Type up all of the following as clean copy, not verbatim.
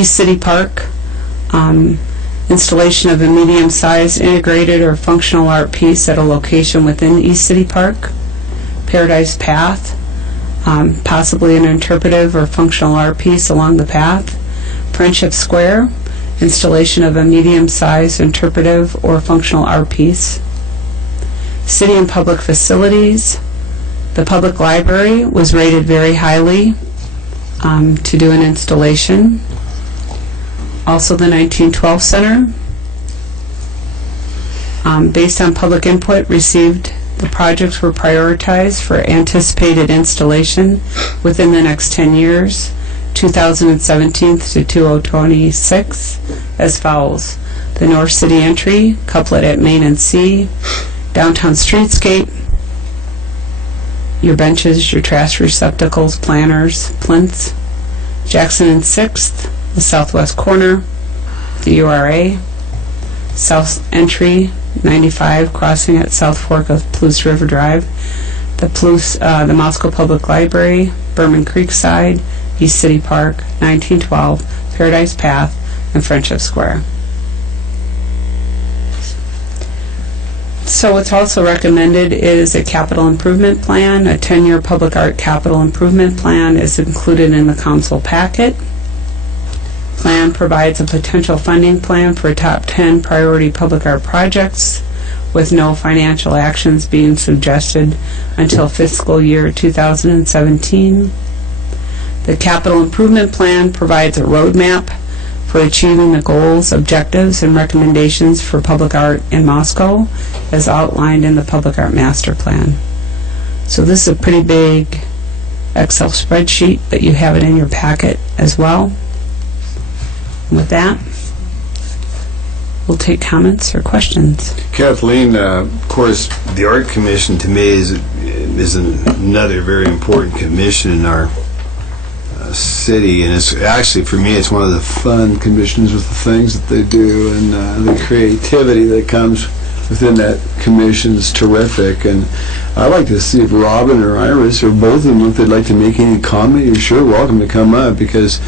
East City Park, installation of a medium-sized integrated or functional art piece at a location within East City Park. Paradise Path, possibly an interpretive or functional art piece along the path. Friendship Square, installation of a medium-sized interpretive or functional art piece. City and public facilities. The public library was rated very highly to do an installation. Also the 1912 Center, based on public input received, the projects were prioritized for anticipated installation within the next 10 years, 2017 to 2026, as follows. The North City Entry, couplet at Main and C, downtown streetscape, your benches, your trash receptacles, planters, plinths, Jackson and 6th, the southwest corner, the URA, South Entry, 95, crossing at South Fork of Palouse River Drive, the Moscow Public Library, Berman Creekside, East City Park, 1912, Paradise Path, and Friendship Square. So what's also recommended is a capital improvement plan. A 10-year public art capital improvement plan is included in the council packet. Plan provides a potential funding plan for top 10 priority public art projects with no financial actions being suggested until fiscal year 2017. The capital improvement plan provides a roadmap for achieving the goals, objectives, and recommendations for public art in Moscow as outlined in the Public Art Master Plan. So this is a pretty big Excel spreadsheet, but you have it in your packet as well. With that, we'll take comments or questions. Kathleen, of course, the Art Commission to me is another very important commission in our city, and it's actually, for me, it's one of the fun commissions with the things that they do, and the creativity that comes within that commission is terrific. And I'd like to see if Robin or Iris or both of them, if they'd like to make any comment, you're sure welcome to come up, because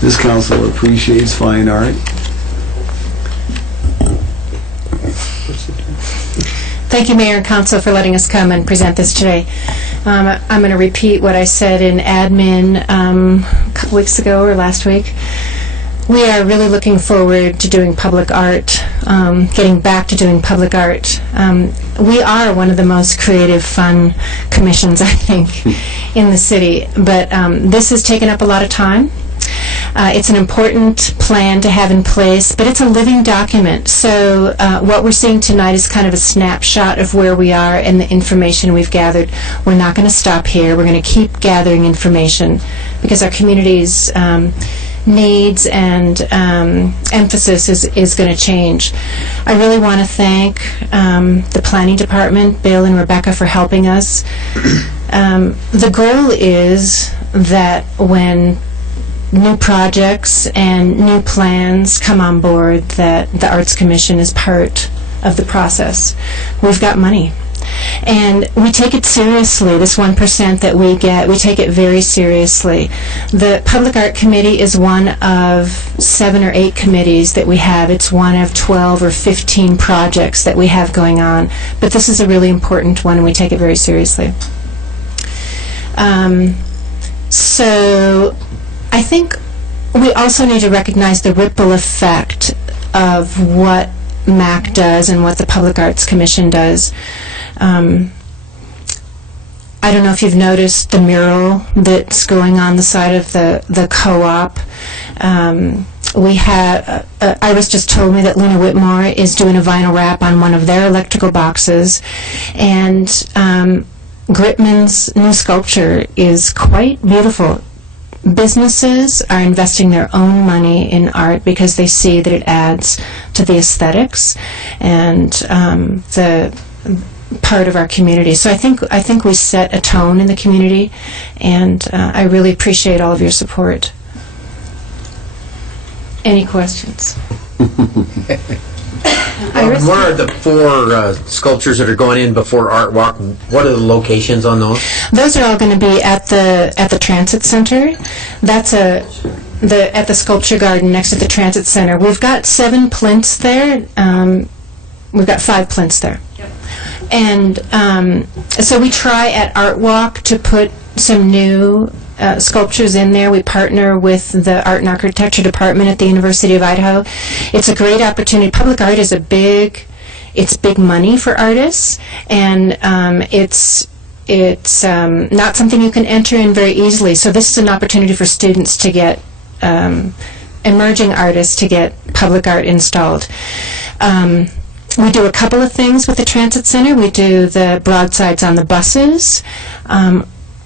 this council appreciates fine art. Thank you, Mayor and Council, for letting us come and present this today. I'm going to repeat what I said in admin a couple weeks ago or last week. We are really looking forward to doing public art, getting back to doing public art. We are one of the most creative, fun commissions, I think, in the city, but this has taken up a lot of time. It's an important plan to have in place, but it's a living document. So what we're seeing tonight is kind of a snapshot of where we are and the information we've gathered. We're not going to stop here. We're going to keep gathering information because our community's needs and emphasis is going to change. I really want to thank the Planning Department, Bill and Rebecca, for helping us. The goal is that when new projects and new plans come on board, that the Arts Commission is part of the process. We've got money, and we take it seriously. This 1% that we get, we take it very seriously. The Public Art Committee is one of 7 or 8 committees that we have. It's one of 12 or 15 projects that we have going on, but this is a really important one, and we take it very seriously. So I think we also need to recognize the ripple effect of what MAC does and what the Public Arts Commission does. I don't know if you've noticed the mural that's going on the side of the co-op. We have, Iris just told me that Luna Whitmore is doing a vinyl wrap on one of their electrical boxes, and Gritman's new sculpture is quite beautiful. Businesses are investing their own money in art because they see that it adds to the aesthetics and the part of our community. So I think we set a tone in the community, and I really appreciate all of your support. Any questions? What are the 4 sculptures that are going in before Art Walk? What are the locations on those? Those are all going to be at the Transit Center. That's at the sculpture garden next to the transit center. We've got 7 plinths there. We've got 5 plinths there. Yep. And so we try at Art Walk to put some new sculptures in there. We partner with the Art and Architecture Department at the University of Idaho. It's a great opportunity. Public art is it's big money for artists, and it's not something you can enter in very easily. So this is an opportunity for students to get emerging artists to get public art installed. We do a couple of things with the transit center. We do the broadsides on the buses.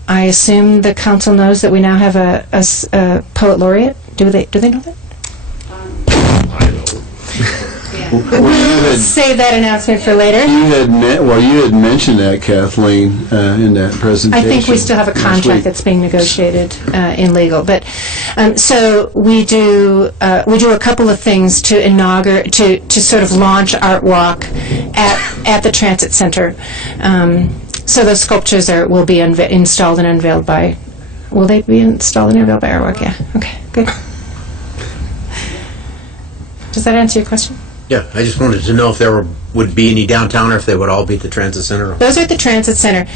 I assume the council knows that we now have a poet laureate. Do they know that? Save that announcement for later. You had mentioned that, Kathleen, in that presentation. I think we still have a contract that's being negotiated in legal. But so we do a couple of things to inaugurate, to sort of launch Art Walk at the transit center. So those sculptures will be installed and unveiled by. Will they be installed and unveiled by Art Walk? Yeah. Okay. Good. Does that answer your question? Yeah, I just wanted to know if there would be any downtown or if they would all be at the transit center. Those are at the transit center.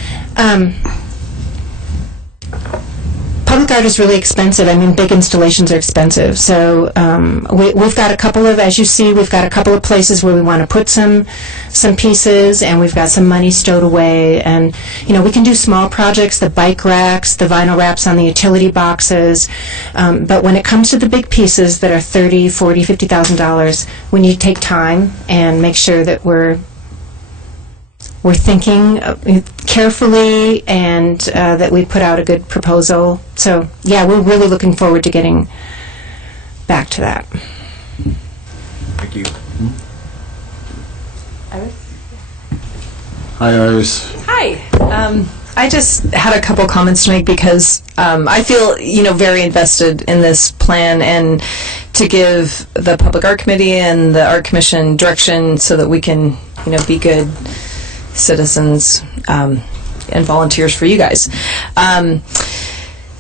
Public art is really expensive. I mean, big installations are expensive. So we've got a couple of, as you see, we've got a couple of places where we want to put some pieces, and we've got some money stowed away. And, we can do small projects, the bike racks, the vinyl wraps on the utility boxes. But when it comes to the big pieces that are $30,000, $40,000, $50,000, we need to take time and make sure that we're thinking carefully, and that we put out a good proposal. So, yeah, we're really looking forward to getting back to that. Thank you. Hi, Iris. Hi. I just had a couple comments to make because I feel, very invested in this plan, and to give the Public Art Committee and the Art Commission direction so that we can, be good citizens and volunteers for you guys.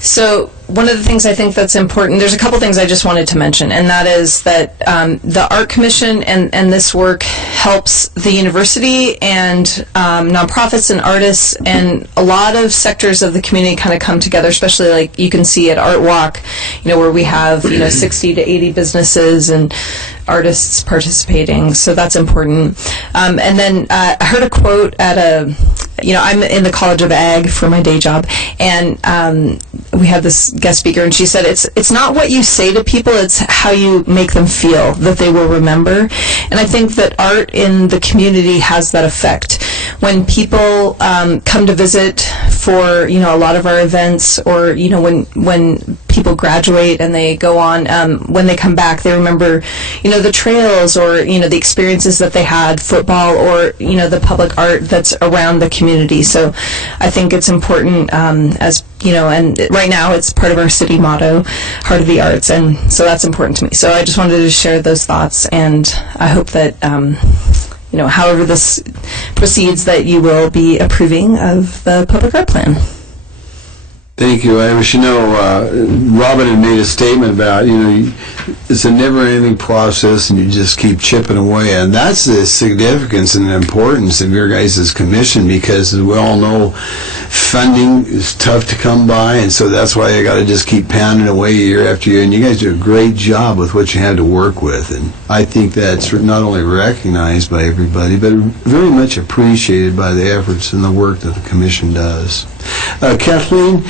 So one of the things I think that's important, there's a couple things I just wanted to mention, and that is that the Art Commission and this work helps the university and nonprofits and artists and a lot of sectors of the community kind of come together, especially like you can see at Art Walk, where we have 60 to 80 businesses and artists participating, so that's important. And then I heard a quote at I'm in the College of Ag for my day job, and we had this guest speaker, and she said, it's not what you say to people, it's how you make them feel that they will remember. And I think that art in the community has that effect. When people come to visit for, a lot of our events, or, when people graduate and they go on, when they come back, they remember, the trails, or, the experiences that they had, football, or, the public art that's around the community. So I think it's important, as, and right now it's part of our city motto, Heart of the Arts, and so that's important to me. So I just wanted to share those thoughts, and I hope that, however this proceeds, that you will be approving of the public art plan. Thank you, Iris. Robin had made a statement about, it's a never-ending process, and you just keep chipping away. And that's the significance and the importance of your guys' commission, because as we all know, funding is tough to come by, and so that's why you got to just keep pounding away year after year. And you guys do a great job with what you have to work with. And I think that's not only recognized by everybody, but very much appreciated by the efforts and the work that the commission does. Kathleen,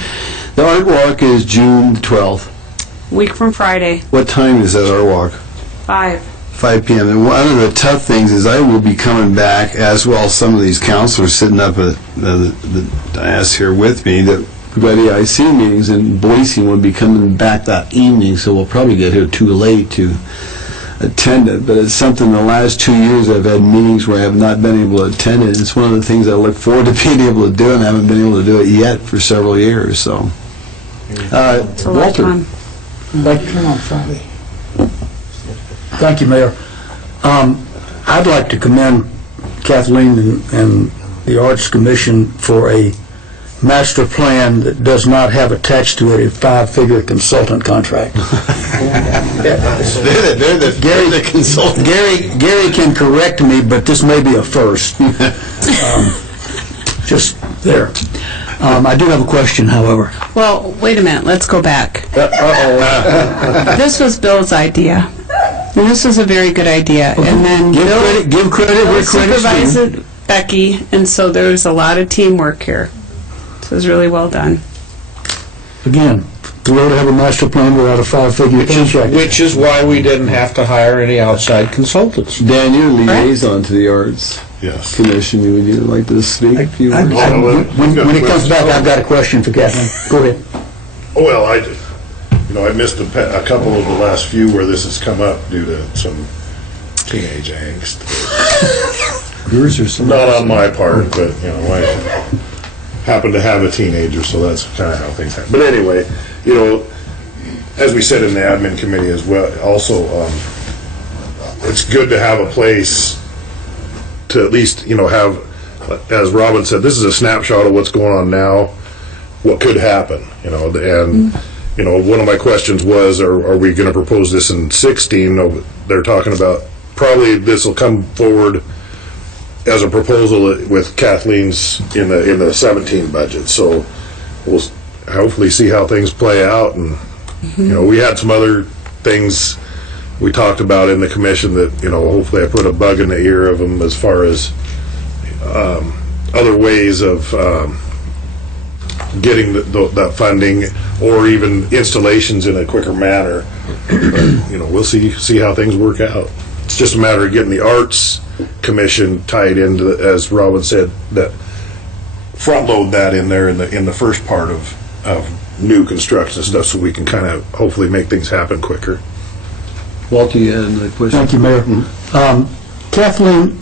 the Art Walk is June 12th. Week from Friday, What time is that Art Walk? 5 p.m. And one of the tough things is I will be coming back, as well some of these counselors sitting up at the dais here with me, that we've got EIC meetings in Boise, will be coming back that evening, so we'll probably get here too late to attend it. But it's something the last 2 years I've had meetings where I have not been able to attend it. It's one of the things I look forward to being able to do, and I haven't been able to do it yet for several years. So, it's a lot of Walter. fun. I'd like to come on Friday. Thank you, Mayor. I'd like to commend Kathleen and the Arts Commission for a master plan that does not have attached to it a 5-figure consultant contract? They're the consultant. Gary can correct me, but this may be a first. Just there. I do have a question, however. Well, wait a minute, let's go back. This was Bill's idea, and this was a very good idea. And then Give credit where credit's due. supervised Becky, and so there was a lot of teamwork here. So it was really well done. Again, thrilled to have a master plan without a 5-figure contract. Which is why we didn't have to hire any outside consultants. Dan, you're liaison to the Arts Yes. Commission. Would you like to speak a few words? When it comes back, I've got a question for Kathleen. Go ahead. Well, I missed a couple of the last few where this has come up due to some teenage angst. Yours or some? Not on my part, but, I happen to have a teenager, so that's kind of how things happen. But anyway, as we said in the admin committee as well, also, it's good to have a place to at least, have, as Robin said, this is a snapshot of what's going on now, what could happen, and, one of my questions was, are we going to propose this in 16? No, they're talking about, probably this will come forward as a proposal with Kathleen's in the 17 budget. So we'll hopefully see how things play out. And, we had some other things we talked about in the commission that, hopefully I put a bug in the ear of them as far as other ways of getting that funding or even installations in a quicker manner. But, we'll see how things work out. It's just a matter of getting the Arts Commission tied into, as Robin said, that front load that in there in the first part of new construction stuff, so we can kind of hopefully make things happen quicker. Walter, you had another question? Thank you, Mayor. Kathleen,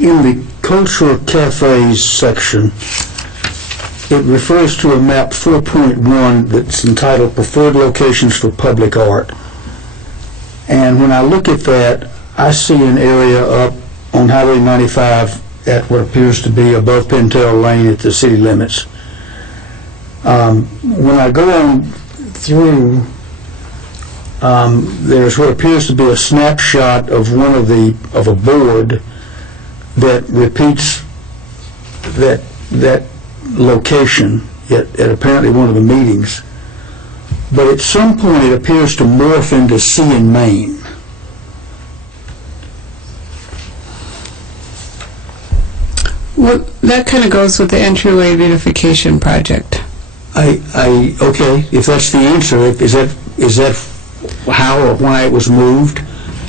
in the Cultural Cafes section, it refers to a map 4.1 that's entitled Preferred Locations for Public Art. And when I look at that, I see an area up on Highway 95 at what appears to be above Pintail Lane at the city limits. When I go on through, there's what appears to be a snapshot of of a board that repeats that location at apparently one of the meetings. But at some point it appears to morph into C in Maine. Well, that kind of goes with the entryway beautification project. Okay, if that's the answer, is that how or why it was moved?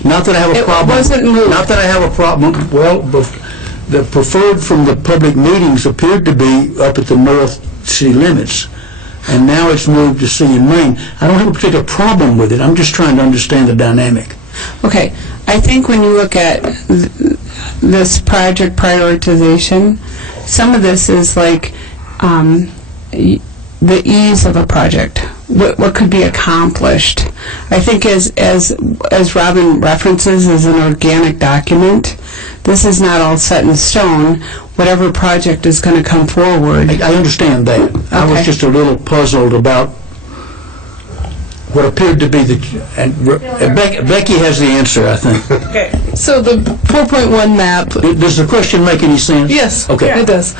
Not that I have a problem. It wasn't moved. Not that I have a problem. Well, the preferred from the public meetings appeared to be up at the north city limits, and now it's moved to C in Maine. I don't have a particular problem with it. I'm just trying to understand the dynamic. Okay, I think when you look at this project prioritization, some of this is like the ease of a project, what could be accomplished. I think as Robin references as an organic document, this is not all set in stone. Whatever project is going to come forward. I understand that. I was just a little puzzled about what appeared to be and Becky has the answer, I think. Okay, so the 4.1 map, Does the question make any sense? yes, Okay. it does.